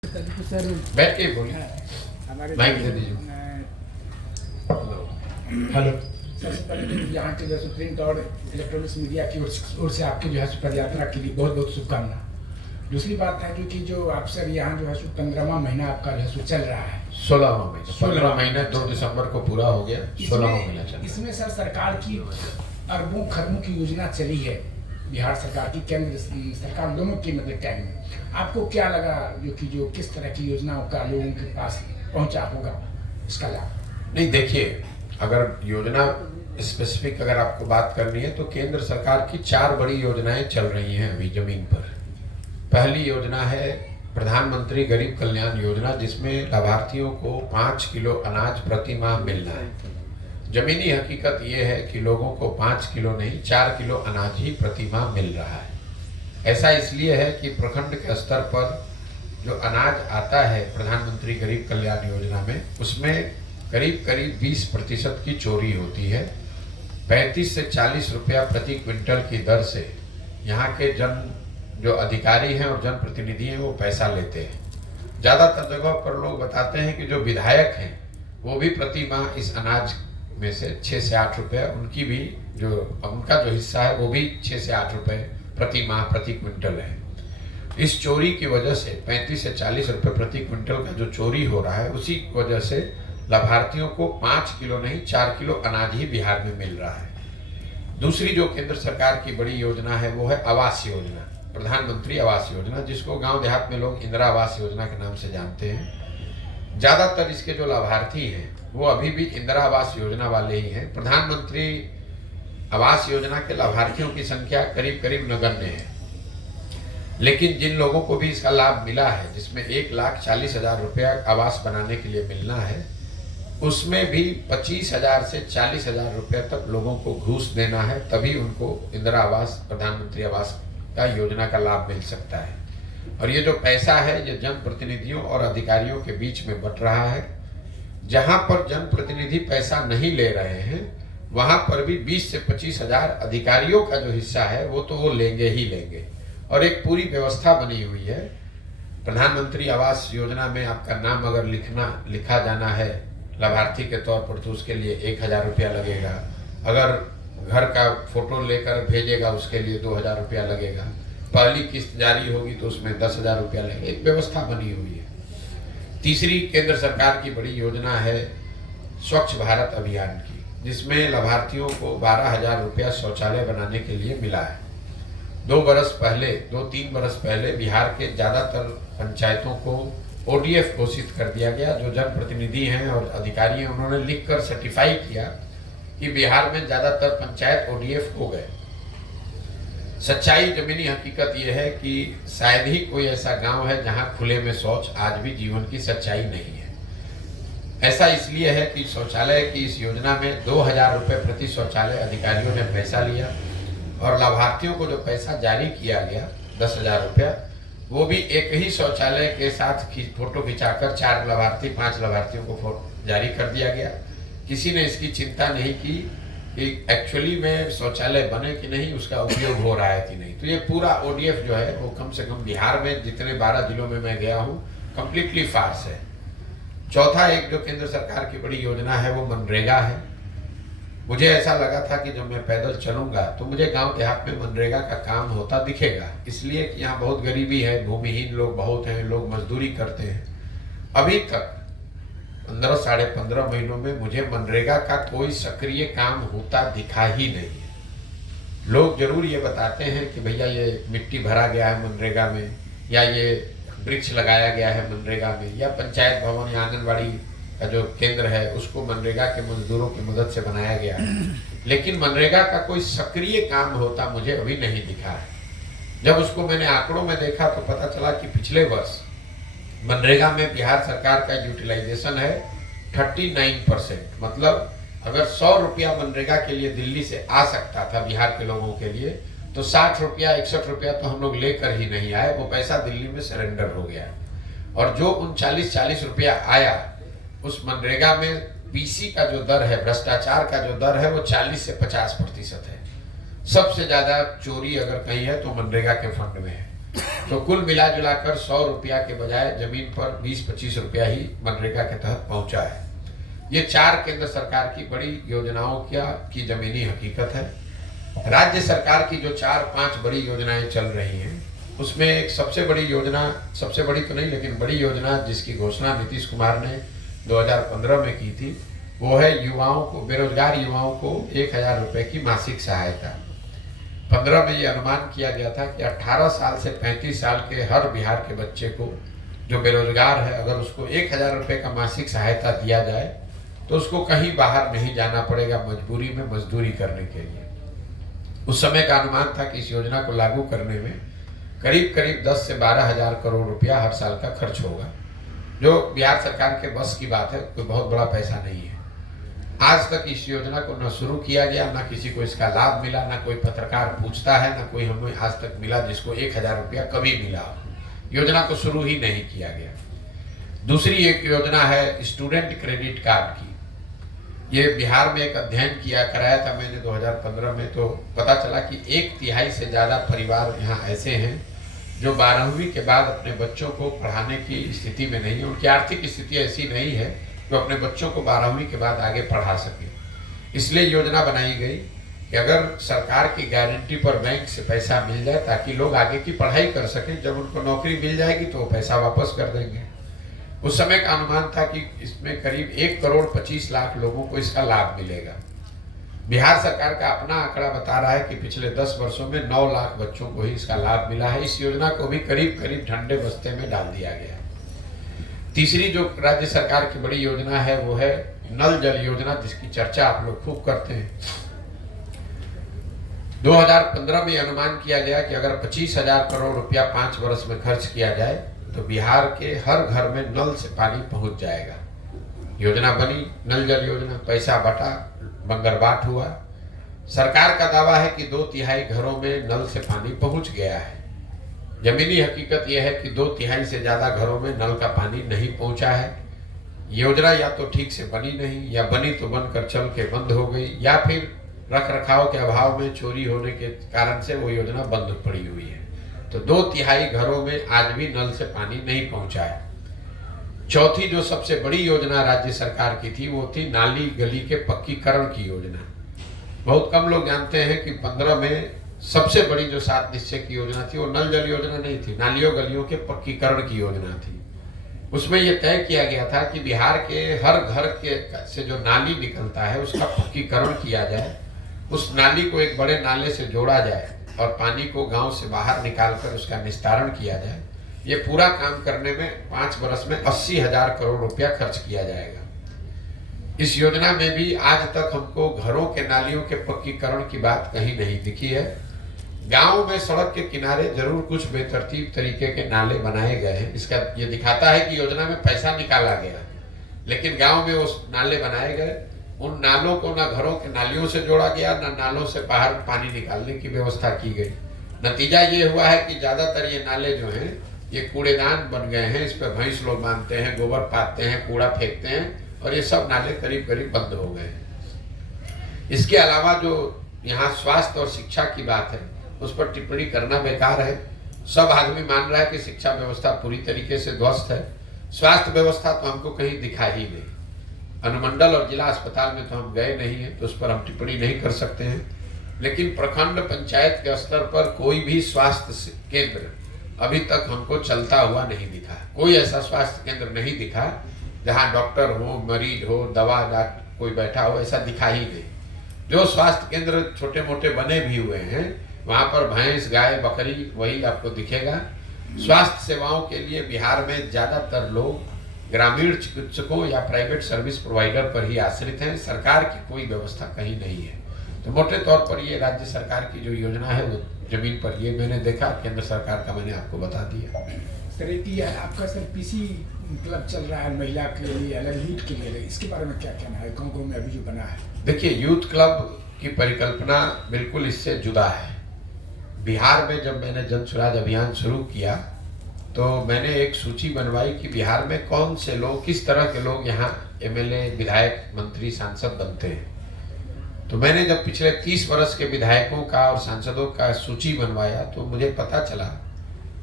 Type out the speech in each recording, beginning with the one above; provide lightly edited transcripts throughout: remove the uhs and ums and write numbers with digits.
Sir बैठ के बोलिए, हमारे माइक दे दीजिए। हेलो। सबसे पहले तो यहाँ के जो है प्रिंट और इलेक्ट्रॉनिक्स मीडिया की ओर से आपकी जो है पद यात्रा के लिए बहुत बहुत शुभकामना। दूसरी बात है कि जो आप सर यहाँ जो है 15वां महीना आपका जो है चल रहा है, 16वां महीना, 15 महीना 2 दिसंबर को पूरा हो गया, 16वां महीना चल रहा है। इसमें सर सरकार की अरबों खरबों की योजना चली है, बिहार सरकार की, केंद्र सरकार, दोनों की मतलब टाइम में आपको क्या लगा जो किस तरह की योजनाओं का लोगों के पास पहुंचा होगा इसका लाभ? नहीं, देखिए, अगर योजना स्पेसिफिक अगर आपको बात करनी है तो केंद्र सरकार की 4 बड़ी योजनाएं चल रही हैं अभी जमीन पर। पहली योजना है प्रधानमंत्री गरीब कल्याण योजना, जिसमें लाभार्थियों को 5 किलो अनाज प्रति माह मिलना है। जमीनी हकीकत ये है कि लोगों को 5 किलो नहीं 4 किलो अनाज ही प्रति माह मिल रहा है। ऐसा इसलिए है कि प्रखंड के स्तर पर जो अनाज आता है प्रधानमंत्री गरीब कल्याण योजना में, उसमें करीब करीब 20% की चोरी होती है। 35 से 40 रुपया प्रति क्विंटल की दर से यहाँ के जो अधिकारी हैं और जनप्रतिनिधि हैं वो पैसा लेते हैं। ज़्यादातर जगह पर लोग बताते हैं कि जो विधायक हैं वो भी प्रति माह इस अनाज में से 6 से 8 रुपये उनकी भी उनका जो हिस्सा है वो भी 6 से 8 रुपये प्रति माह प्रति क्विंटल है। इस चोरी की वजह से 35 से 40 रुपये प्रति क्विंटल का जो चोरी हो रहा है, उसी वजह से लाभार्थियों को 5 किलो नहीं 4 किलो अनाज ही बिहार में मिल रहा है। दूसरी जो केंद्र सरकार की बड़ी योजना है वो है आवास योजना, प्रधानमंत्री आवास योजना, जिसको गांव देहात में लोग इंदिरा आवास योजना के नाम से जानते हैं। ज़्यादातर इसके जो लाभार्थी हैं वो अभी भी इंदिरा आवास योजना वाले ही हैं। प्रधानमंत्री आवास योजना के लाभार्थियों की संख्या करीब करीब नगण्य है, लेकिन जिन लोगों को भी इसका लाभ मिला है, जिसमें 1,40,000 रुपया आवास बनाने के लिए मिलना है, उसमें भी 25,000 से 40,000 रुपये तक लोगों को घूस देना है, तभी उनको इंदिरा आवास, प्रधानमंत्री आवास का योजना का लाभ मिल सकता है। और ये जो पैसा है ये जनप्रतिनिधियों और अधिकारियों के बीच में बंट रहा है। जहां पर जनप्रतिनिधि पैसा नहीं ले रहे हैं वहां पर भी 20 से 25,000 अधिकारियों का जो हिस्सा है वो तो वो लेंगे ही लेंगे। और एक पूरी व्यवस्था बनी हुई है। प्रधानमंत्री आवास योजना में आपका नाम अगर लिखा जाना है लाभार्थी के तौर पर तो उसके लिए 1,000 रुपया लगेगा। अगर घर का फोटो लेकर भेजेगा उसके लिए 2,000 रुपया लगेगा। पहली किस्त जारी होगी तो उसमें 10,000 रुपया लगेगा। एक व्यवस्था बनी हुई है। तीसरी केंद्र सरकार की बड़ी योजना है स्वच्छ भारत अभियान की, जिसमें लाभार्थियों को 12,000 रुपया शौचालय बनाने के लिए मिला है। 2-3 बरस पहले बिहार के ज़्यादातर पंचायतों को ODF घोषित कर दिया गया। जो जनप्रतिनिधि हैं और अधिकारी हैं उन्होंने लिखकर सर्टिफाई किया कि बिहार में ज़्यादातर पंचायत ODF हो गए। सच्चाई जमीनी हकीकत यह है कि शायद ही कोई ऐसा गांव है जहां खुले में शौच आज भी जीवन की सच्चाई नहीं है। ऐसा इसलिए है कि शौचालय की इस योजना में 2,000 रुपये प्रति शौचालय अधिकारियों ने पैसा लिया और लाभार्थियों को जो पैसा जारी किया गया 10,000 रुपया, वो भी एक ही शौचालय के साथ फोटो खिंचाकर 4 लाभार्थी 5 लाभार्थियों को जारी कर दिया गया। किसी ने इसकी चिंता नहीं की कि एक्चुअली में शौचालय बने कि नहीं, उसका उपयोग हो रहा है कि नहीं। तो ये पूरा ODF जो है वो कम से कम बिहार में जितने 12 जिलों में मैं गया हूँ कम्प्लीटली फार्स है। चौथा एक जो केंद्र सरकार की बड़ी योजना है वो मनरेगा है। मुझे ऐसा लगा था कि जब मैं पैदल चलूंगा तो मुझे गांव देहात में मनरेगा का काम होता दिखेगा, इसलिए कि यहाँ बहुत गरीबी है, भूमिहीन लोग बहुत हैं, लोग मजदूरी करते हैं। अभी तक 15 साढ़े 15 महीनों में मुझे मनरेगा का कोई सक्रिय काम होता दिखा ही नहीं है। लोग जरूर ये बताते हैं कि भैया ये मिट्टी भरा गया है मनरेगा में, या ये वृक्ष लगाया गया है मनरेगा में, या पंचायत भवन या आंगनबाड़ी का जो केंद्र है उसको मनरेगा के मजदूरों की मदद से बनाया गया है, लेकिन मनरेगा का कोई सक्रिय काम होता मुझे अभी नहीं दिखा है। जब उसको मैंने आंकड़ों में देखा तो पता चला कि पिछले वर्ष मनरेगा में बिहार सरकार का यूटिलाइजेशन है 39%। मतलब अगर 100 रुपया मनरेगा के लिए दिल्ली से आ सकता था बिहार के लोगों के लिए, तो 60 रुपया 61 रुपया तो हम लोग लेकर ही नहीं आए, वो पैसा दिल्ली में सरेंडर हो गया। और जो 39-40 रुपया आया उस मनरेगा में PC का जो दर है, भ्रष्टाचार का जो दर है वो 40 से 50% है। सबसे ज्यादा चोरी अगर कहीं है तो मनरेगा के फंड में है। तो कुल मिला जुलाकर 100 रुपया के बजाय जमीन पर 20-25 रुपया ही मनरेगा के तहत पहुंचा है। ये 4 केंद्र सरकार की बड़ी योजनाओं की जमीनी हकीकत है। राज्य सरकार की जो 4-5 बड़ी योजनाएं चल रही हैं, उसमें एक सबसे बड़ी योजना, सबसे बड़ी तो नहीं लेकिन बड़ी योजना जिसकी घोषणा नीतीश कुमार ने 2015 में की थी, वो है युवाओं को, बेरोजगार युवाओं को 1000 रुपए की मासिक सहायता। 15 में ये अनुमान किया गया था कि 18 साल से 35 साल के हर बिहार के बच्चे को जो बेरोजगार है, अगर उसको 1000 रुपए का मासिक सहायता दिया जाए तो उसको कहीं बाहर नहीं जाना पड़ेगा मजबूरी में मजदूरी करने के लिए। उस समय का अनुमान था कि इस योजना को लागू करने में करीब करीब 10 से 12 हजार करोड़ रुपया हर साल का खर्च होगा, जो बिहार सरकार के बस की बात है, कोई बहुत बड़ा पैसा नहीं है। आज तक इस योजना को न शुरू किया गया, न किसी को इसका लाभ मिला, न कोई पत्रकार पूछता है, न कोई हमें आज तक मिला जिसको 1000 रुपया कभी मिला। योजना को शुरू ही नहीं किया गया। दूसरी एक योजना है स्टूडेंट क्रेडिट कार्ड की। ये बिहार में एक अध्ययन कराया था मैंने 2015 में, तो पता चला कि 1/3 से ज़्यादा परिवार यहाँ ऐसे हैं जो 12वीं के बाद अपने बच्चों को पढ़ाने की स्थिति में नहीं है। उनकी आर्थिक स्थिति ऐसी नहीं है जो अपने बच्चों को 12वीं के बाद आगे पढ़ा सके। इसलिए योजना बनाई गई कि अगर सरकार की गारंटी पर बैंक से पैसा मिल जाए ताकि लोग आगे की पढ़ाई कर सकें, जब उनको नौकरी मिल जाएगी तो वो पैसा वापस कर देंगे। उस समय का अनुमान था कि इसमें करीब 1,25,00,000 लोगों को इसका लाभ मिलेगा। बिहार सरकार का अपना आंकड़ा बता रहा है कि पिछले 10 वर्षों में 9 लाख बच्चों को ही इसका लाभ मिला है। इस योजना को भी करीब करीब ठंडे बस्ते में डाल दिया गया। तीसरी जो राज्य सरकार की बड़ी योजना है वो है नल जल योजना, जिसकी चर्चा आप लोग खूब करते हैं। 2015 में अनुमान किया गया कि अगर 25,000 करोड़ रुपया 5 वर्ष में खर्च किया जाए तो बिहार के हर घर में नल से पानी पहुंच जाएगा। योजना बनी, नल जल योजना, पैसा बटा, बंगरबाट हुआ। सरकार का दावा है कि 2/3 घरों में नल से पानी पहुंच गया है। जमीनी हकीकत यह है कि 2/3 से ज्यादा घरों में नल का पानी नहीं पहुंचा है। योजना या तो ठीक से बनी नहीं, या बनी तो बनकर चल के बंद हो गई, या फिर रख रखाव के अभाव में चोरी होने के कारण से वो योजना बंद पड़ी हुई है। तो 2/3 घरों में आज भी नल से पानी नहीं पहुंचा है। चौथी जो सबसे बड़ी योजना राज्य सरकार की थी वो थी नाली गली के पक्कीकरण की योजना। बहुत कम लोग जानते हैं कि 15 में सबसे बड़ी जो 7 निश्चय की योजना थी वो नल जल योजना नहीं थी, नालियों गलियों के पक्कीकरण की योजना थी। उसमें यह तय किया गया था कि बिहार के हर घर के से जो नाली निकलता है उसका पक्कीकरण किया जाए, उस नाली को एक बड़े नाले से जोड़ा जाए और पानी को गांव से बाहर निकालकर उसका निस्तारण किया जाए। ये पूरा काम करने में 5 वर्ष में 80,000 करोड़ रुपया खर्च किया जाएगा। इस योजना में भी आज तक हमको घरों के नालियों के पक्कीकरण की बात कहीं नहीं दिखी है। गांव में सड़क के किनारे जरूर कुछ बेतरतीब तरीके के नाले बनाए गए हैं, इसका ये दिखाता है कि योजना में पैसा निकाला गया, लेकिन गांव में उस नाले बनाए गए। उन नालों को ना घरों के नालियों से जोड़ा गया, ना नालों से बाहर पानी निकालने की व्यवस्था की गई। नतीजा ये हुआ है कि ज्यादातर ये नाले जो हैं ये कूड़ेदान बन गए हैं। इस पर भैंस लोग बांधते हैं, गोबर पाते हैं, कूड़ा फेंकते हैं, और ये सब नाले करीब करीब बंद हो गए हैं। इसके अलावा जो यहाँ स्वास्थ्य और शिक्षा की बात है उस पर टिप्पणी करना बेकार है। सब आदमी मान रहा है कि शिक्षा व्यवस्था पूरी तरीके से ध्वस्त है। स्वास्थ्य व्यवस्था तो हमको कहीं दिखा ही नहीं। अनुमंडल और जिला अस्पताल में तो हम गए नहीं हैं, तो उस पर हम टिप्पणी नहीं कर सकते हैं। लेकिन प्रखंड पंचायत के स्तर पर कोई भी स्वास्थ्य केंद्र अभी तक हमको चलता हुआ नहीं दिखा। कोई ऐसा स्वास्थ्य केंद्र नहीं दिखा जहां डॉक्टर हो, मरीज हो, दवा कोई बैठा हो, ऐसा दिखा ही नहीं। जो स्वास्थ्य केंद्र छोटे मोटे बने भी हुए हैं वहां पर भैंस, गाय, बकरी वही आपको दिखेगा। स्वास्थ्य सेवाओं के लिए बिहार में ज्यादातर लोग ग्रामीण चिकित्सकों या प्राइवेट सर्विस प्रोवाइडर पर ही आश्रित हैं। सरकार की कोई व्यवस्था कहीं नहीं है। तो मोटे तौर पर ये राज्य सरकार की जो योजना है वो जमीन पर ये मैंने देखा, केंद्र सरकार का मैंने आपको बता दिया। सर एक आपका सर पीसी क्लब चल रहा है महिला के लिए, अलग यूथ के लिए, इसके बारे में क्या कहना है? गाँव में अभी जो बना है, देखिए यूथ क्लब की परिकल्पना बिल्कुल इससे जुदा है। बिहार में जब मैंने जन स्वराज अभियान शुरू किया तो मैंने एक सूची बनवाई कि बिहार में कौन से लोग, किस तरह के लोग यहाँ एमएलए, विधायक, मंत्री, सांसद बनते हैं। तो मैंने जब पिछले 30 वर्ष के विधायकों का और सांसदों का सूची बनवाया तो मुझे पता चला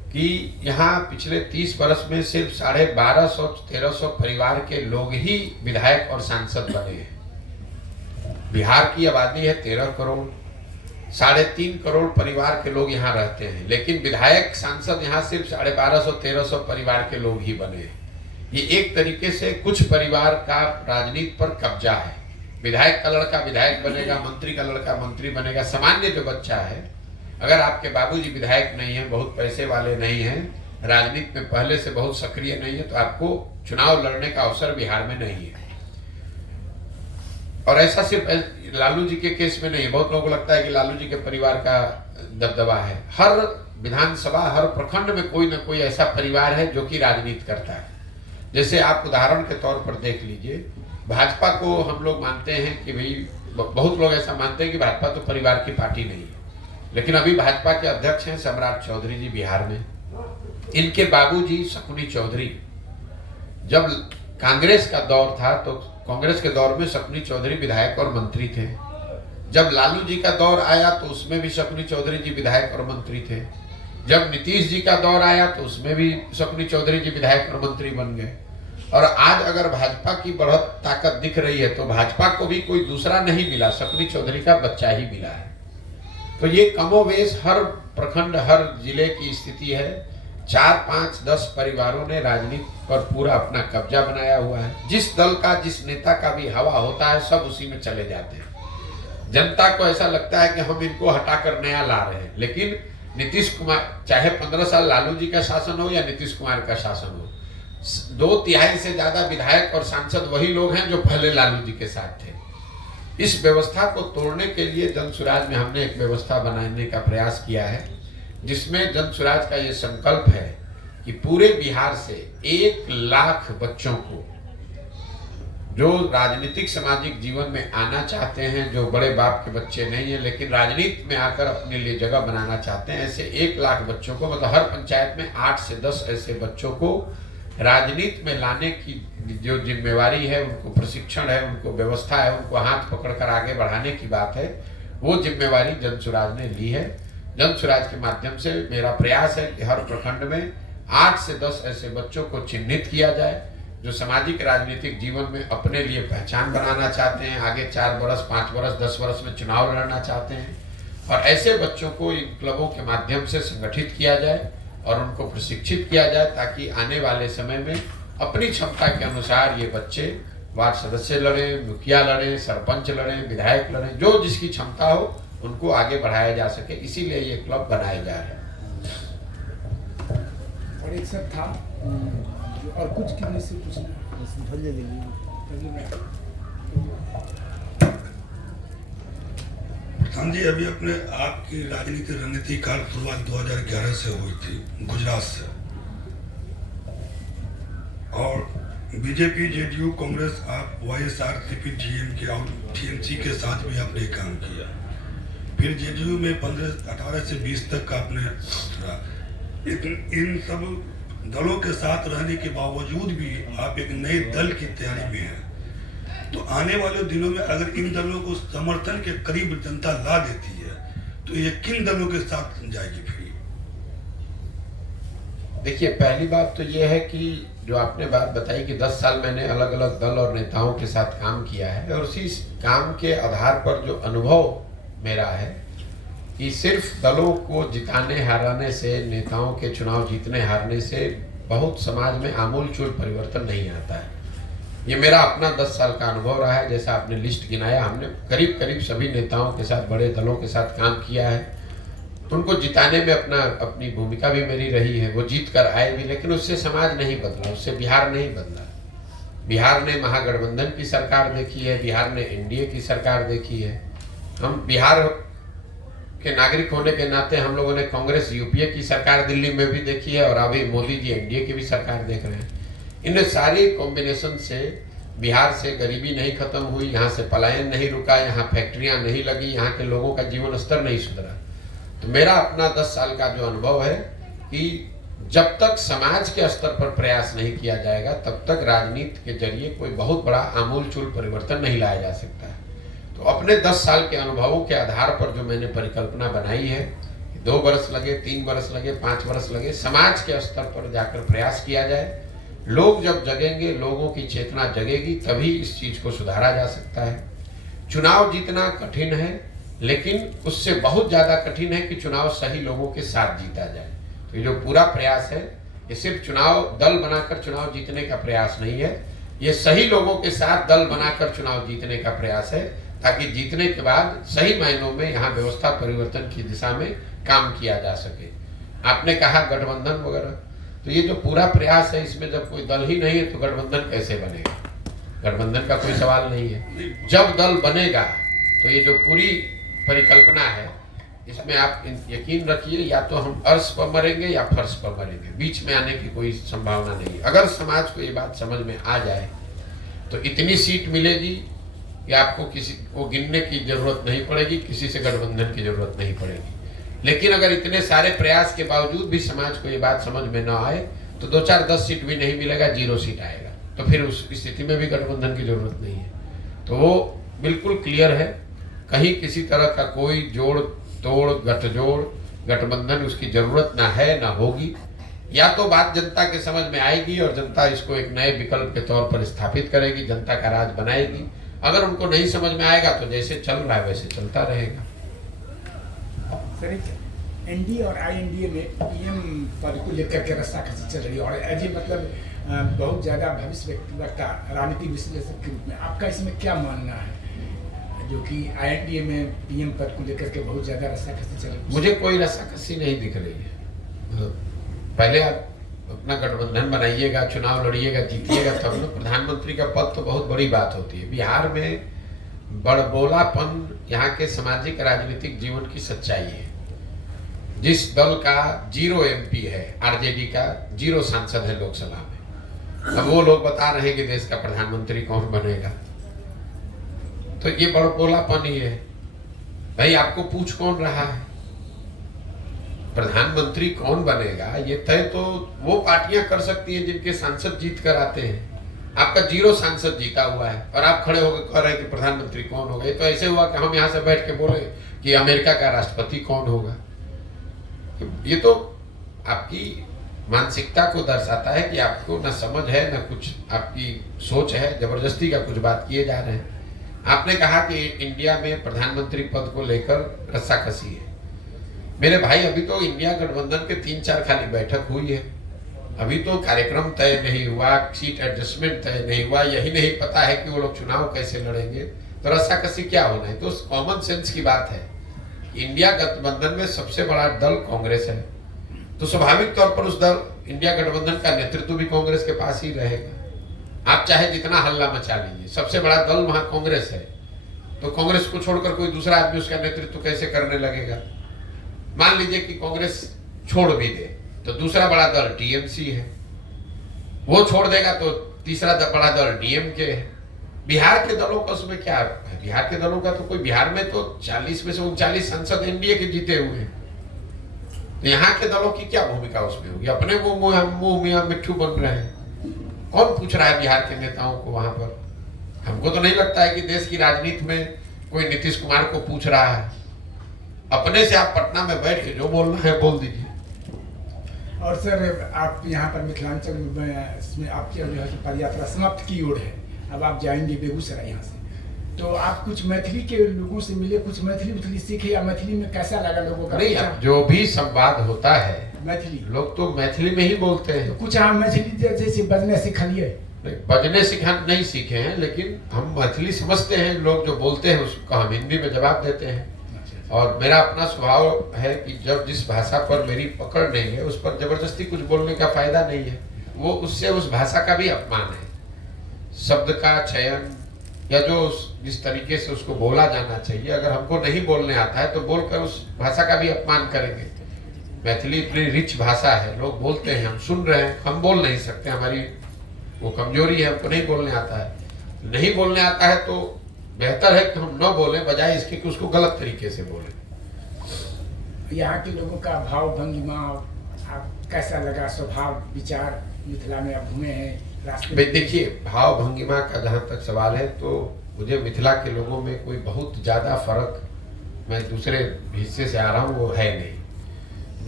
कि यहाँ पिछले 30 वर्ष में सिर्फ 1250-1300 परिवार के लोग ही विधायक और सांसद बने हैं। बिहार की आबादी है 13 करोड़, 3.5 करोड़ परिवार के लोग यहाँ रहते हैं, लेकिन विधायक सांसद यहाँ सिर्फ 1250-1300 परिवार के लोग ही बने हैं। ये एक तरीके से कुछ परिवार का राजनीति पर कब्जा है। विधायक का लड़का विधायक बनेगा, मंत्री का लड़का मंत्री बनेगा। सामान्य जो बच्चा है, अगर आपके बाबूजी विधायक नहीं है, बहुत पैसे वाले नहीं हैं, राजनीति में पहले से बहुत सक्रिय नहीं है, तो आपको चुनाव लड़ने का अवसर बिहार में नहीं है। और ऐसा सिर्फ लालू जी के केस में नहीं है। बहुत लोगों को लगता है कि लालू जी के परिवार का दबदबा है। हर विधानसभा, हर प्रखंड में कोई ना कोई ऐसा परिवार है जो कि राजनीति करता है। जैसे आप उदाहरण के तौर पर देख लीजिए, भाजपा को हम लोग मानते हैं कि भाई, बहुत लोग ऐसा मानते हैं कि भाजपा तो परिवार की पार्टी नहीं है, लेकिन अभी भाजपा के अध्यक्ष हैं सम्राट चौधरी जी बिहार में। इनके बाबूजी शकुनी चौधरी, जब कांग्रेस का दौर था तो कांग्रेस के दौर में शकुनी चौधरी विधायक और मंत्री थे। जब लालू जी का दौर आया तो उसमें भी शकुनी चौधरी जी विधायक और मंत्री थे। जब नीतीश जी का दौर आया तो उसमें भी शकुनी चौधरी जी विधायक और मंत्री बन गए। और आज अगर भाजपा की बढ़त ताकत दिख रही है तो भाजपा को भी कोई दूसरा नहीं मिला, शकुनी चौधरी का बच्चा ही मिला है। तो ये कमोवेश हर प्रखंड, हर जिले की स्थिति है। 4, 5, 10 परिवारों ने राजनीति पर पूरा अपना कब्जा बनाया हुआ है। जिस दल का, जिस नेता का भी हवा होता है, सब उसी में चले जाते हैं। जनता को ऐसा लगता है कि हम इनको हटाकर नया ला रहे हैं, लेकिन नीतीश कुमार, चाहे 15 साल लालू जी का शासन हो या नीतीश कुमार का शासन हो, 2/3 से ज्यादा विधायक और सांसद वही लोग हैं जो पहले लालू जी के साथ थे। इस व्यवस्था को तोड़ने के लिए जन सुराज में हमने एक व्यवस्था बनाने का प्रयास किया है, जिसमें जन सुराज का ये संकल्प है कि पूरे बिहार से 1 लाख बच्चों को, जो राजनीतिक सामाजिक जीवन में आना चाहते हैं, जो बड़े बाप के बच्चे नहीं हैं लेकिन राजनीति में आकर अपने लिए जगह बनाना चाहते हैं, ऐसे 1 लाख बच्चों को, मतलब हर पंचायत में 8 से 10 ऐसे बच्चों को राजनीति में लाने की जो जिम्मेवारी है, उनको प्रशिक्षण है, उनको व्यवस्था है, उनको हाथ पकड़कर आगे बढ़ाने की बात है, वो जिम्मेवारी जन सुराज ने ली है। जन सुराज के माध्यम से मेरा प्रयास है कि हर प्रखंड में 8 से 10 ऐसे बच्चों को चिन्हित किया जाए जो सामाजिक राजनीतिक जीवन में अपने लिए पहचान बनाना चाहते हैं, आगे 4 वर्ष, 5 वर्ष, 10 वर्ष में चुनाव लड़ना चाहते हैं। और ऐसे बच्चों को इन क्लबों के माध्यम से संगठित किया जाए और उनको प्रशिक्षित किया जाए, ताकि आने वाले समय में अपनी क्षमता के अनुसार ये बच्चे वार्ड सदस्य लड़े, मुखिया लड़े, सरपंच लड़े, विधायक लड़े, जो जिसकी क्षमता हो उनको आगे बढ़ाया जा सके। इसीलिए ये क्लब बनाए जा रहे हैं। और एक सब था और कुछ किसी से पूछना। प्रधान जी, अभी अपने आपकी राजनीतिक रणनीति का शुरुआत 2011 से हुई थी गुजरात से, और बीजेपी, जेडीयू, कांग्रेस, आप वाईएसआरसीपी, डीएमके और टीएमसी के साथ भी आपने काम किया। फिर जेडीयू में 18 से 20 तक का आपने रहा। इन सब दलों के साथ रहने के बावजूद भी आप एक नए दल की तैयारी में हैं। तो आने वाले दिनों में अगर इन दलों को समर्थन के करीब जनता ला देती है तो ये किन दलों के साथ जाएगी फिर? देखिए, पहली बात तो ये है कि जो आपने बात बताई कि 10 साल मैंने अलग अलग दल और नेताओं के साथ काम किया है, और उसी काम के आधार पर जो अनुभव मेरा है कि सिर्फ दलों को जिताने हाराने से, नेताओं के चुनाव जीतने हारने से बहुत समाज में आमूल चूल परिवर्तन नहीं आता है। ये मेरा अपना 10 साल का अनुभव रहा है। जैसा आपने लिस्ट गिनाया, हमने करीब करीब सभी नेताओं के साथ, बड़े दलों के साथ काम किया है। तो उनको जिताने में अपनी भूमिका भी मेरी रही है। वो जीत कर आए भी, लेकिन उससे समाज नहीं बदला, उससे बिहार नहीं बदला। बिहार ने महागठबंधन की सरकार देखी है, बिहार ने एनडीए की सरकार देखी है। हम बिहार के नागरिक होने के नाते हम लोगों ने कांग्रेस यूपीए की सरकार दिल्ली में भी देखी है, और अभी मोदी जी एनडीए की भी सरकार देख रहे हैं। इन सारी कॉम्बिनेशन से बिहार से गरीबी नहीं खत्म हुई, यहाँ से पलायन नहीं रुका, यहाँ फैक्ट्रियाँ नहीं लगी, यहाँ के लोगों का जीवन स्तर नहीं सुधरा। तो मेरा अपना 10 साल का जो अनुभव है कि जब तक समाज के स्तर पर प्रयास नहीं किया जाएगा, तब तक राजनीति के जरिए कोई बहुत बड़ा आमूल-चूल परिवर्तन नहीं लाया जा सकता है। तो अपने 10 साल के अनुभवों के आधार पर जो मैंने परिकल्पना बनाई है, 2 बरस लगे, 3 बरस लगे, 5 बरस लगे, समाज के स्तर पर जाकर प्रयास किया जाए। लोग जब जगेंगे, लोगों की चेतना जगेगी, तभी इस चीज को सुधारा जा सकता है। चुनाव जीतना कठिन है, लेकिन उससे बहुत ज्यादा कठिन है कि चुनाव सही लोगों के साथ जीता जाए। तो ये जो पूरा प्रयास है, ये सिर्फ चुनाव दल बनाकर चुनाव जीतने का प्रयास नहीं है, ये सही लोगों के साथ दल बनाकर चुनाव जीतने का प्रयास है, ताकि जीतने के बाद सही मायनों में यहाँ व्यवस्था परिवर्तन की दिशा में काम किया जा सके। आपने कहा गठबंधन वगैरह, तो ये जो पूरा प्रयास है, इसमें जब कोई दल ही नहीं है तो गठबंधन कैसे बनेगा? गठबंधन का कोई सवाल नहीं है। जब दल बनेगा तो ये जो पूरी परिकल्पना है, इसमें आप यकीन रखिए, या तो हम अर्श पर मरेंगे या फर्श पर मरेंगे, बीच में आने की कोई संभावना नहीं। अगर समाज को ये बात समझ में आ जाए तो इतनी सीट मिलेगी कि आपको किसी को गिनने की जरूरत नहीं पड़ेगी, किसी से गठबंधन की जरूरत नहीं पड़ेगी। लेकिन अगर इतने सारे प्रयास के बावजूद भी समाज को ये बात समझ में न आए तो 2-4-10 सीट भी नहीं मिलेगा, 0 सीट आएगा, तो फिर उस स्थिति में भी गठबंधन की जरूरत नहीं है। तो वो बिल्कुल क्लियर है, कहीं किसी तरह का कोई जोड़ तोड़ गठजोड़ गठबंधन उसकी जरूरत ना है ना होगी। या तो बात जनता के समझ में आएगी और जनता इसको एक नए विकल्प के तौर पर स्थापित करेगी, जनता का राज बनाएगी। अगर उनको नहीं समझ में आएगा तो जैसे चल रहा है वैसे चलता रहेगा। सर, एनडीए और आईएनडीए में पीएम पद को लेकर के रस्साकसी चल रही है, और एज ए मतलब बहुत ज्यादा भविष्य वक्ता, राजनीतिक विश्लेषक के रूप में आपका इसमें क्या मानना है, जो कि आईएनडीए में पीएम पद को लेकर के बहुत ज्यादा रस्साकसी चल रही है? मुझे कोई रस्साकसी नहीं दिख रही है। पहले आप अपना गठबंधन बनाइएगा, चुनाव लड़िएगा, जीतिएगा, तब ना। प्रधानमंत्री का पद तो बहुत बड़ी बात होती है। बिहार में बड़बोलापन यहाँ के सामाजिक राजनीतिक जीवन की सच्चाई है। जिस दल का 0 एमपी है, आरजेडी का 0 सांसद है लोकसभा में, अब वो लोग बता रहे हैं कि देश का प्रधानमंत्री कौन बनेगा, तो ये बड़बोलापन ही है। भाई आपको पूछ कौन रहा है? प्रधानमंत्री कौन बनेगा ये तय तो वो पार्टियां कर सकती हैं जिनके सांसद जीत कर आते हैं। आपका 0 सांसद जीता हुआ है और आप खड़े होकर कह रहे हैं कि प्रधानमंत्री कौन होगा। ये तो ऐसे हुआ कि हम यहाँ से बैठ के बोले कि अमेरिका का राष्ट्रपति कौन होगा। ये तो आपकी मानसिकता को दर्शाता है कि आपको न समझ है न कुछ आपकी सोच है, जबरदस्ती का कुछ बात किए जा रहे हैं। आपने कहा कि इंडिया में प्रधानमंत्री पद को लेकर रस्साकसी है। मेरे भाई, अभी तो इंडिया गठबंधन के 3-4 खाली बैठक हुई है, अभी तो कार्यक्रम तय नहीं हुआ, सीट एडजस्टमेंट तय नहीं हुआ, यही नहीं पता है कि वो लोग चुनाव कैसे लड़ेंगे, तो रस्साकसी क्या होना है? तो कॉमन सेंस की बात है। इंडिया गठबंधन में सबसे बड़ा दल कांग्रेस है, तो स्वाभाविक तौर पर उस दल इंडिया गठबंधन का नेतृत्व भी कांग्रेस के पास ही रहेगा। आप चाहे जितना हल्ला मचा लीजिए, सबसे बड़ा दल वहां कांग्रेस है, तो कांग्रेस को छोड़कर कोई दूसरा आदमी उसका नेतृत्व कैसे करने लगेगा? मान लीजिए कि कांग्रेस छोड़ भी दे तो दूसरा बड़ा दल टीएमसी है, वो छोड़ देगा तो तीसरा बड़ा दल डीएमके है। बिहार के दलों का उसमें क्या है? बिहार के दलों का तो कोई, बिहार में तो 40 में से 39 सांसद एनडीए के जीते हुए हैं, तो यहाँ के दलों की क्या भूमिका उसमें होगी? अपने वो मुंह मियां मिट्ठू बन रहे हैं। कौन पूछ रहा है बिहार के नेताओं को वहां पर? हमको तो नहीं लगता है कि देश की राजनीति में कोई नीतीश कुमार को पूछ रहा है। अपने से आप पटना में बैठ के जो बोलना है बोल दीजिए। और सर, आप यहाँ पर मिथिलांचल में इसमें आपकी जो है पद यात्रा समाप्त की ओर है, अब आप जाएंगे बेगूसराय यहाँ से, तो आप कुछ मैथिली के लोगों से मिले, कुछ मैथिली सीखे, या मैथिली में कैसा लगा लोगों का? नहीं, जो भी संवाद होता है मैथिली, लोग तो मैथिली में ही बोलते हैं। तो कुछ हम मैथिली जैसे बजने सिखलिए? बजने नहीं सीखे हैं, लेकिन हम मैथिली समझते हैं। लोग जो बोलते हैं उसको हम हिंदी में जवाब देते हैं। और मेरा अपना स्वभाव है कि जब जिस भाषा पर मेरी पकड़ नहीं है उस पर जबरदस्ती कुछ बोलने का फायदा नहीं है। वो उससे उस भाषा का भी अपमान है। शब्द का चयन या जो जिस तरीके से उसको बोला जाना चाहिए, अगर हमको नहीं बोलने आता है तो बोलकर उस भाषा का भी अपमान करेंगे। मैथिली इतनी रिच भाषा है, लोग बोलते हैं, हम सुन रहे हैं, हम बोल नहीं सकते, हमारी वो कमजोरी है, हमको नहीं बोलने आता है। नहीं बोलने आता है तो बेहतर है कि हम न बोलें, बजाय इसके कि उसको गलत तरीके से बोलें। यहाँ के लोगों का भाव भंगिमा आप कैसा लगा? स्वभाव विचार मिथिला में आप घूमे हैं रास्ते में? देखिए, भाव भंगिमा का जहाँ तक सवाल है तो मुझे मिथिला के लोगों में कोई बहुत ज़्यादा फर्क मैं दूसरे हिस्से से आ रहा हूँ वो है नहीं।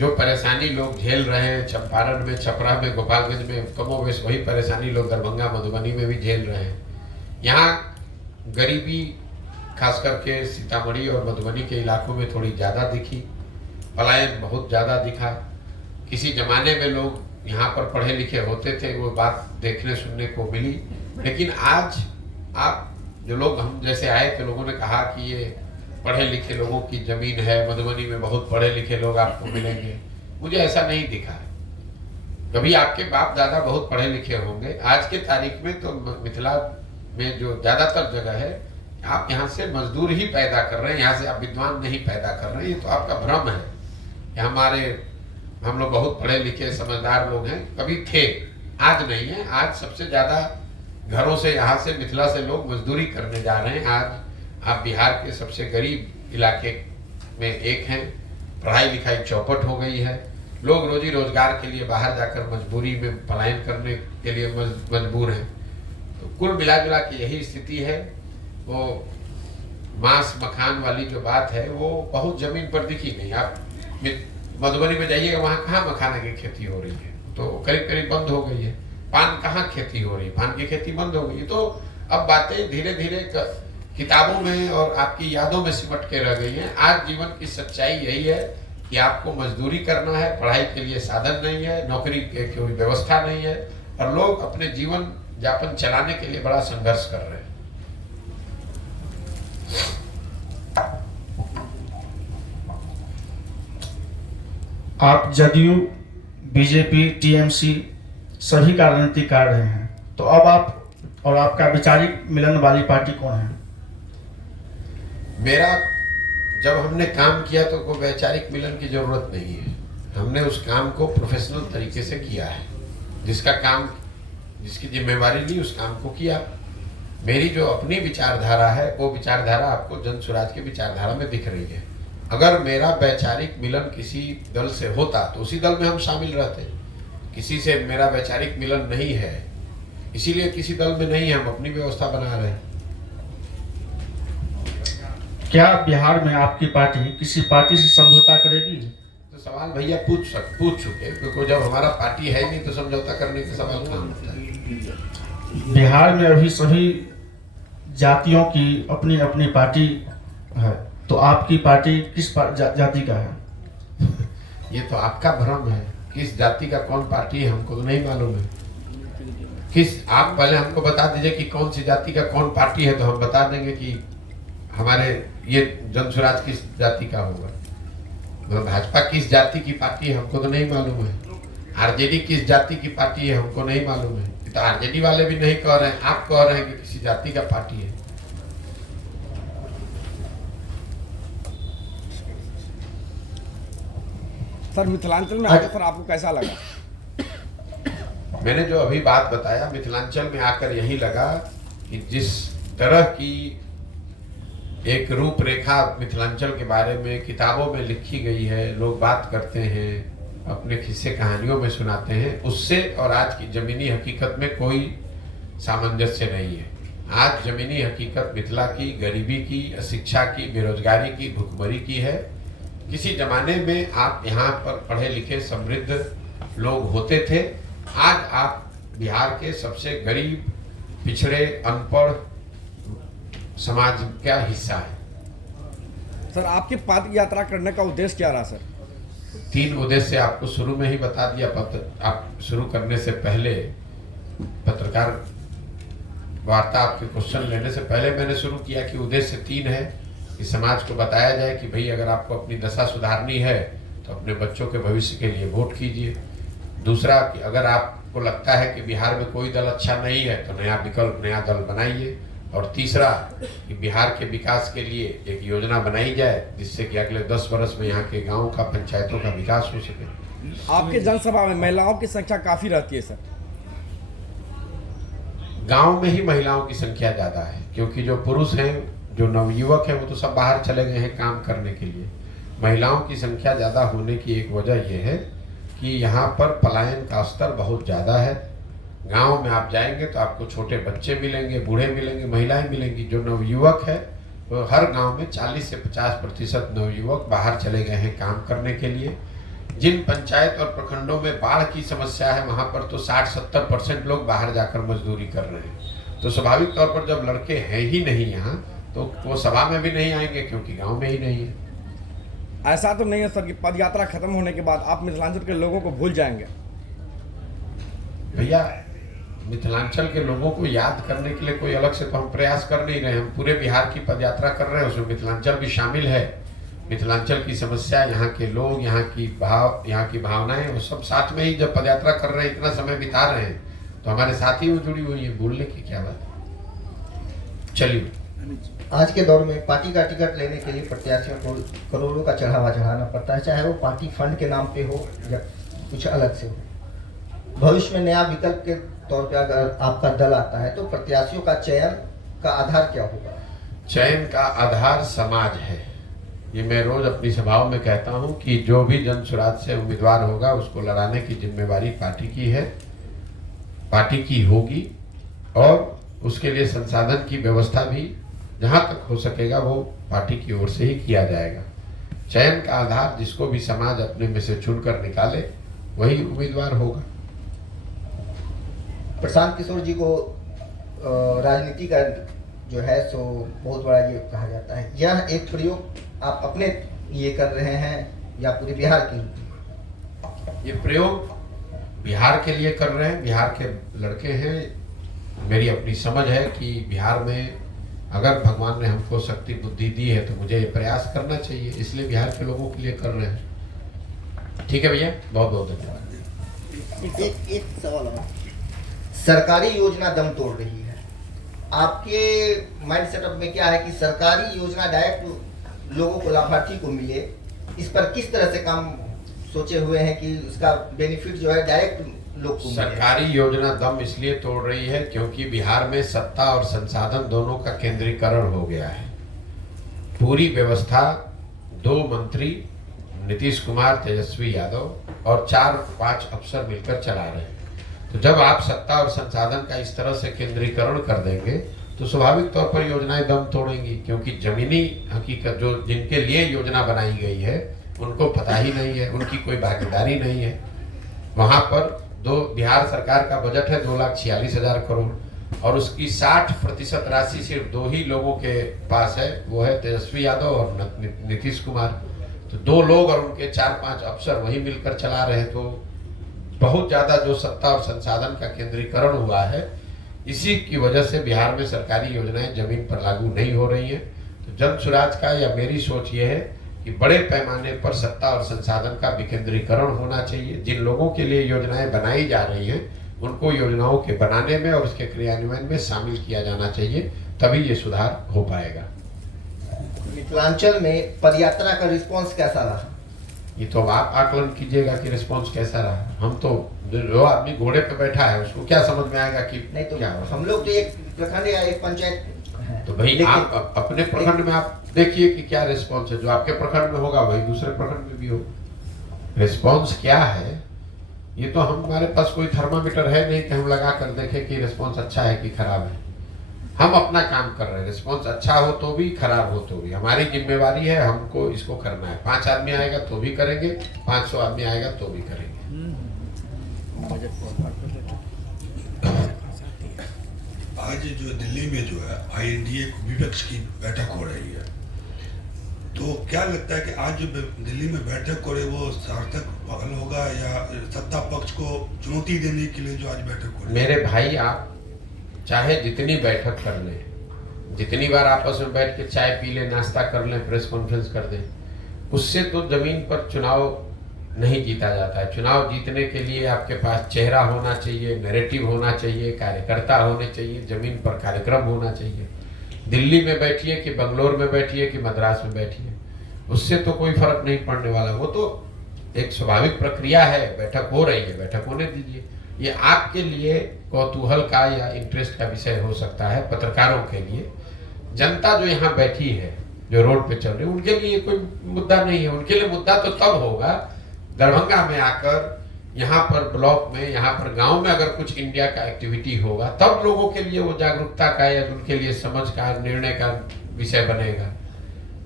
जो परेशानी लोग झेल रहे हैं चंपारण में, छपरा में, गोपालगंज में, कमोवेश वही परेशानी लोग दरभंगा, मधुबनी में भी झेल रहे हैं। यहाँ गरीबी खास करके सीतामढ़ी और मधुबनी के इलाकों में थोड़ी ज़्यादा दिखी, पलायन बहुत ज़्यादा दिखा। किसी ज़माने में लोग यहाँ पर पढ़े लिखे होते थे, वो बात देखने सुनने को मिली। लेकिन आज आप जो लोग हम जैसे आए थे, लोगों ने कहा कि ये पढ़े लिखे लोगों की ज़मीन है, मधुबनी में बहुत पढ़े लिखे लोग आपको मिलेंगे। मुझे ऐसा नहीं दिखा। कभी आपके बाप दादा बहुत पढ़े लिखे होंगे, आज के तारीख में तो मिथिला में जो ज़्यादातर जगह है, आप यहाँ से मजदूर ही पैदा कर रहे हैं, यहाँ से आप विद्वान नहीं पैदा कर रहे हैं। ये तो आपका भ्रम है। हम लोग बहुत पढ़े लिखे समझदार लोग हैं, कभी थे, आज नहीं है। आज सबसे ज़्यादा घरों से यहाँ से मिथिला से लोग मजदूरी करने जा रहे हैं। आज आप बिहार के सबसे गरीब इलाके में एक हैं, पढ़ाई लिखाई चौपट हो गई है, लोग रोजी रोजगार के लिए बाहर जाकर मजबूरी में पलायन करने के लिए मजबूर हैं। तो कुल मिला जुला के यही स्थिति है। वो मांस मखान वाली जो बात है वो बहुत जमीन पर दिखी नहीं। आप मधुबनी में जाइएगा, वहाँ कहाँ मखाना की खेती हो रही है, तो करीब करीब बंद हो गई है। पान कहाँ खेती हो रही है, पान की खेती बंद हो गई है। तो अब बातें धीरे धीरे किताबों में और आपकी यादों में सिमट के रह गई हैं। आज जीवन की सच्चाई यही है कि आपको मजदूरी करना है, पढ़ाई के लिए साधन नहीं है, नौकरी की कोई व्यवस्था नहीं है, और लोग अपने जीवन यापन चलाने के लिए बड़ा संघर्ष कर रहे हैं। आप जदयू, बीजेपी, टीएमसी सभी का राजनीतिक कर रहे हैं, तो अब आप और आपका वैचारिक मिलन वाली पार्टी कौन है? मेरा जब हमने काम किया तो कोई वैचारिक मिलन की जरूरत नहीं है। हमने उस काम को प्रोफेशनल तरीके से किया है। जिसका काम, जिसकी जिम्मेवारी ली, उस काम को किया। मेरी जो अपनी विचारधारा है वो विचारधारा आपको जन स्वराज की विचारधारा में दिख रही है। अगर मेरा वैचारिक मिलन किसी दल से होता तो उसी दल में हम शामिल रहते। किसी से मेरा वैचारिक मिलन नहीं है, इसीलिए किसी दल में नहीं है, हम अपनी व्यवस्था बना रहे हैं। क्या बिहार में आपकी पार्टी किसी पार्टी से समझौता करेगी? तो सवाल भैया पूछ चुके, क्योंकि जब हमारा पार्टी है नहीं तो समझौता करने का सवाल कहाँ होता है। बिहार में अभी सभी जातियों की अपनी अपनी पार्टी है, तो आपकी पार्टी किस जाति का है? ये तो आपका भ्रम है। किस जाति का कौन पार्टी है हमको तो नहीं मालूम है। आप पहले हमको बता दीजिए कि कौन सी जाति का कौन पार्टी है, तो हम बता देंगे कि हमारे ये जन स्वराज किस जाति का होगा। मतलब भाजपा किस जाति की पार्टी है हमको तो नहीं मालूम है। आरजेडी किस जाति की पार्टी है हमको नहीं मालूम है। तो आरजेडी वाले भी नहीं कह रहे हैं, आप कह रहे हैं कि किसी जाति का पार्टी है। सर मिथिलांचल में आकर सर आपको कैसा लगा? मैंने जो अभी बात बताया, मिथिलांचल में आकर यही लगा कि जिस तरह की एक रूपरेखा मिथिलांचल के बारे में किताबों में लिखी गई है, लोग बात करते हैं, अपने किस्से कहानियों में सुनाते हैं, उससे और आज की जमीनी हकीकत में कोई सामंजस्य नहीं है। आज जमीनी हकीकत मिथिला की गरीबी की, अशिक्षा की, बेरोजगारी की, भुखमरी की है। किसी जमाने में आप यहाँ पर पढ़े लिखे समृद्ध लोग होते थे, आज आप बिहार के सबसे गरीब, पिछड़े, अनपढ़ समाज का हिस्सा है। सर आपकी पद यात्रा करने का उद्देश्य क्या रहा? सर 3 उद्देश्य आपको शुरू में ही बता दिया। आप शुरू करने से पहले, पत्रकार वार्ता आपके क्वेश्चन लेने से पहले मैंने शुरू किया कि उद्देश्य 3 है कि समाज को बताया जाए कि भाई अगर आपको अपनी दशा सुधारनी है तो अपने बच्चों के भविष्य के लिए वोट कीजिए। दूसरा कि अगर आपको लगता है कि बिहार में कोई दल अच्छा नहीं है तो नया विकल्प, नया दल बनाइए। और तीसरा कि बिहार के विकास के लिए एक योजना बनाई जाए जिससे कि अगले 10 वर्ष में यहाँ के गाँव का, पंचायतों का विकास हो सके। आपके जनसभा में महिलाओं की संख्या काफी रहती है सर? गांव में ही महिलाओं की संख्या ज़्यादा है, क्योंकि जो पुरुष हैं, जो नवयुवक हैं, वो तो सब बाहर चले गए हैं काम करने के लिए। महिलाओं की संख्या ज़्यादा होने की एक वजह यह है कि यहाँ पर पलायन का स्तर बहुत ज़्यादा है। गांव में आप जाएंगे तो आपको छोटे बच्चे मिलेंगे, बूढ़े मिलेंगे, महिलाएं मिलेंगी। जो नवयुवक है तो हर गांव में 40 से 50% नवयुवक बाहर चले गए हैं काम करने के लिए। जिन पंचायत और प्रखंडों में बाढ़ की समस्या है वहां पर तो 60-70% लोग बाहर जाकर मजदूरी कर रहे हैं। तो स्वाभाविक तौर पर जब लड़के हैं ही नहीं यहाँ तो वो सभा में भी नहीं आएंगे क्योंकि गांव में ही नहीं है। ऐसा तो नहीं है सर कि पद यात्रा खत्म होने के बाद आप मिथिलांचल के लोगों को भूल जाएंगे? भैया मिथिलांचल के लोगों को याद करने के लिए कोई अलग से तो हम प्रयास कर नहीं रहे, हम पूरे बिहार की पदयात्रा कर रहे हैं, उसमें मिथिलांचल भी शामिल है। मिथिलांचल की समस्या, यहाँ के लोग, यहाँ की भावनाएं, वो सब साथ में ही जब पदयात्रा कर रहे हैं, इतना समय बिता रहे हैं तो हमारे साथ ही वो जुड़ी हुई है, भूलने की क्या बात है। चलिए, आज के दौर में पार्टी का टिकट लेने के लिए प्रत्याशियों को करोड़ों का चढ़ावा चढ़ाना पड़ता है, चाहे वो पार्टी फंड के नाम पे हो या कुछ अलग से हो। भविष्य में नया विकल्प के तौर पे अगर आपका दल आता है तो प्रत्याशियों का चयन का आधार क्या होगा? चयन का आधार समाज है। ये मैं रोज अपनी सभाओं में कहता हूँ कि जो भी जन सुराज से उम्मीदवार होगा उसको लड़ाने की जिम्मेवारी पार्टी की है, पार्टी की होगी, और उसके लिए संसाधन की व्यवस्था भी जहाँ तक हो सकेगा वो पार्टी की ओर से ही किया जाएगा। चयन का आधार जिसको भी समाज अपने में से चुनकर निकाले वही उम्मीदवार होगा। प्रशांत किशोर जी को राजनीति का जो है सो बहुत बड़ा ये कहा जाता है, यह एक प्रयोग आप अपने ये कर रहे हैं या पूरे बिहार के लिए? ये प्रयोग बिहार के लिए कर रहे हैं, बिहार के लड़के हैं। मेरी अपनी समझ है कि बिहार में अगर भगवान ने हमको शक्ति बुद्धि दी है तो मुझे ये प्रयास करना चाहिए, इसलिए बिहार के लोगों के लिए कर रहे हैं। ठीक है भैया, बहुत बहुत धन्यवाद। एक सवाल और, सरकारी योजना दम तोड़ रही है, आपके माइंड सेटअप में क्या है कि सरकारी योजना डायरेक्ट लोगों को, लाभार्थी को मिले, इस पर किस तरह से काम सोचे हुए हैं कि उसका बेनिफिट जो है डायरेक्ट लोग को मिले? सरकारी योजना दम इसलिए तोड़ रही है क्योंकि बिहार में सत्ता और संसाधन दोनों का केंद्रीकरण हो गया है। पूरी व्यवस्था 2 मंत्री नीतीश कुमार, तेजस्वी यादव और 4-5 अफसर मिलकर चला रहे हैं। तो जब आप सत्ता और संसाधन का इस तरह से केंद्रीकरण कर देंगे तो स्वाभाविक तौर पर योजनाएं दम तोड़ेंगी, क्योंकि जमीनी हकीकत जो जिनके लिए योजना बनाई गई है उनको पता ही नहीं है, उनकी कोई भागीदारी नहीं है। वहां पर बिहार सरकार का बजट है 2,46,000 करोड़ और उसकी 60% राशि सिर्फ 2 ही लोगों के पास है, वो है तेजस्वी यादव और नीतीश कुमार। तो 2 लोग और उनके 4-5 अफसर वही मिलकर चला रहे हैं। तो बहुत ज्यादा जो सत्ता और संसाधन का केंद्रीकरण हुआ है, इसी की वजह से बिहार में सरकारी योजनाएं जमीन पर लागू नहीं हो रही हैं। तो जन सुराज का या मेरी सोच ये है कि बड़े पैमाने पर सत्ता और संसाधन का विकेंद्रीकरण होना चाहिए। जिन लोगों के लिए योजनाएं बनाई जा रही हैं उनको योजनाओं के बनाने में और उसके क्रियान्वयन में शामिल किया जाना चाहिए, तभी ये सुधार हो पाएगा। मिथिलांचल में पदयात्रा का रिस्पांस कैसा रहा? ये तो आप आकलन कीजिएगा कि रिस्पांस कैसा रहा। हम तो जो आदमी घोड़े पे बैठा है उसको क्या समझ में आएगा कि नहीं, तो क्या हम लोग तो एक प्रखंड या एक पंचायत है। तो भाई आप अपने प्रखंड में आप देखिए कि क्या रिस्पांस है। जो आपके प्रखंड में होगा वही दूसरे प्रखंड में भी होगा। रिस्पांस क्या है ये तो हमारे पास कोई थर्मामीटर है नहीं कि हम लगा कर देखें कि रिस्पांस अच्छा है कि खराब है। हम अपना काम कर रहे हैं, रिस्पांस अच्छा हो तो भी, खराब हो तो भी। हमारी जिम्मेवारी है, हमको इसको करना है। 5 आदमी आएगा तो भी करेंगे, 500 आदमी आएगा तो भी करेंगे। आज जो दिल्ली में जो है INDA विपक्ष की बैठक हो रही है, तो क्या लगता है कि आज जो दिल्ली में बैठक हो रही है वो सार्थक पहल होगा या सत्ता पक्ष को चुनौती देने के लिए जो आज बैठक हो रही है? मेरे भाई, आप चाहे जितनी बैठक कर लें, जितनी बार आपस में बैठ के चाय पी लें, नाश्ता कर लें, प्रेस कॉन्फ्रेंस कर दें, उससे तो जमीन पर चुनाव नहीं जीता जाता है। चुनाव जीतने के लिए आपके पास चेहरा होना चाहिए, नैरेटिव होना चाहिए, कार्यकर्ता होने चाहिए, जमीन पर कार्यक्रम होना चाहिए। दिल्ली में बैठिए कि बंगलोर में बैठिए कि मद्रास में बैठिए, उससे तो कोई फर्क नहीं पड़ने वाला। वो तो एक स्वाभाविक प्रक्रिया है, बैठक हो रही है, बैठक होने दीजिए। ये आपके लिए कौतूहल का या इंटरेस्ट का विषय हो सकता है, पत्रकारों के लिए। जनता जो यहाँ बैठी है, जो रोड पे चल रही है, उनके लिए कोई मुद्दा नहीं है। उनके लिए मुद्दा तो तब होगा दरभंगा में आकर, यहाँ पर ब्लॉक में, यहाँ पर गांव में अगर कुछ इंडिया का एक्टिविटी होगा, तब लोगों के लिए वो जागरूकता का या उनके लिए समझ का, निर्णय का विषय बनेगा।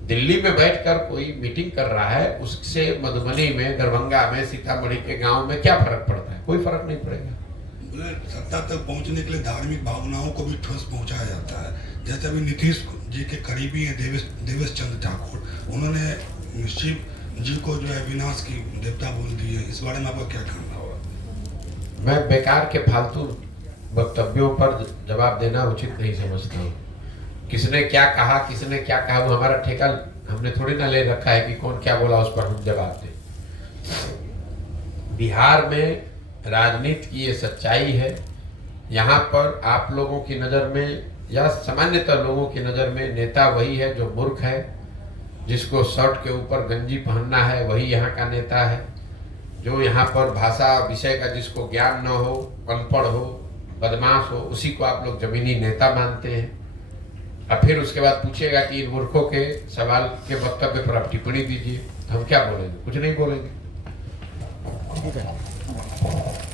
दिल्ली में बैठकर कोई मीटिंग कर रहा है, उससे मधुबनी में, दरभंगा में, सीतामढ़ी के गांव में क्या फर्क पड़ता है? कोई फर्क नहीं पड़ेगा। बोले सत्ता तक पहुंचने के लिए धार्मिक भावनाओं को भी ठोस पहुंचाया जाता है। जैसे अभी नीतीश जी के करीबी हैं देवेश चंद्र ठाकुर, उन्होंने शिव जी को जो है विनाश की देवता बोल दिए। इस बारे में आपका क्या कहना होगा? मैं बेकार के फालतू वक्तव्यों पर जवाब देना उचित नहीं समझता हूँ। किसने क्या कहा, किसने क्या कहा, वो हमारा ठेका हमने थोड़ी ना ले रखा है कि कौन क्या बोला उस पर हम जवाब दें। बिहार में राजनीति की ये सच्चाई है। यहाँ पर आप लोगों की नज़र में या सामान्यतः लोगों की नज़र में नेता वही है जो मूर्ख है, जिसको शर्ट के ऊपर गंजी पहनना है, वही यहाँ का नेता है। जो यहाँ पर भाषा विषय का जिसको ज्ञान न हो, अनपढ़ हो, बदमाश हो, उसी को आप लोग जमीनी नेता मानते हैं। अब फिर उसके बाद पूछेगा कि इन मूर्खों के सवाल के वक्तव्य पर आप टिप्पणी दीजिए। हम क्या बोलेंगे? कुछ नहीं बोलेंगे।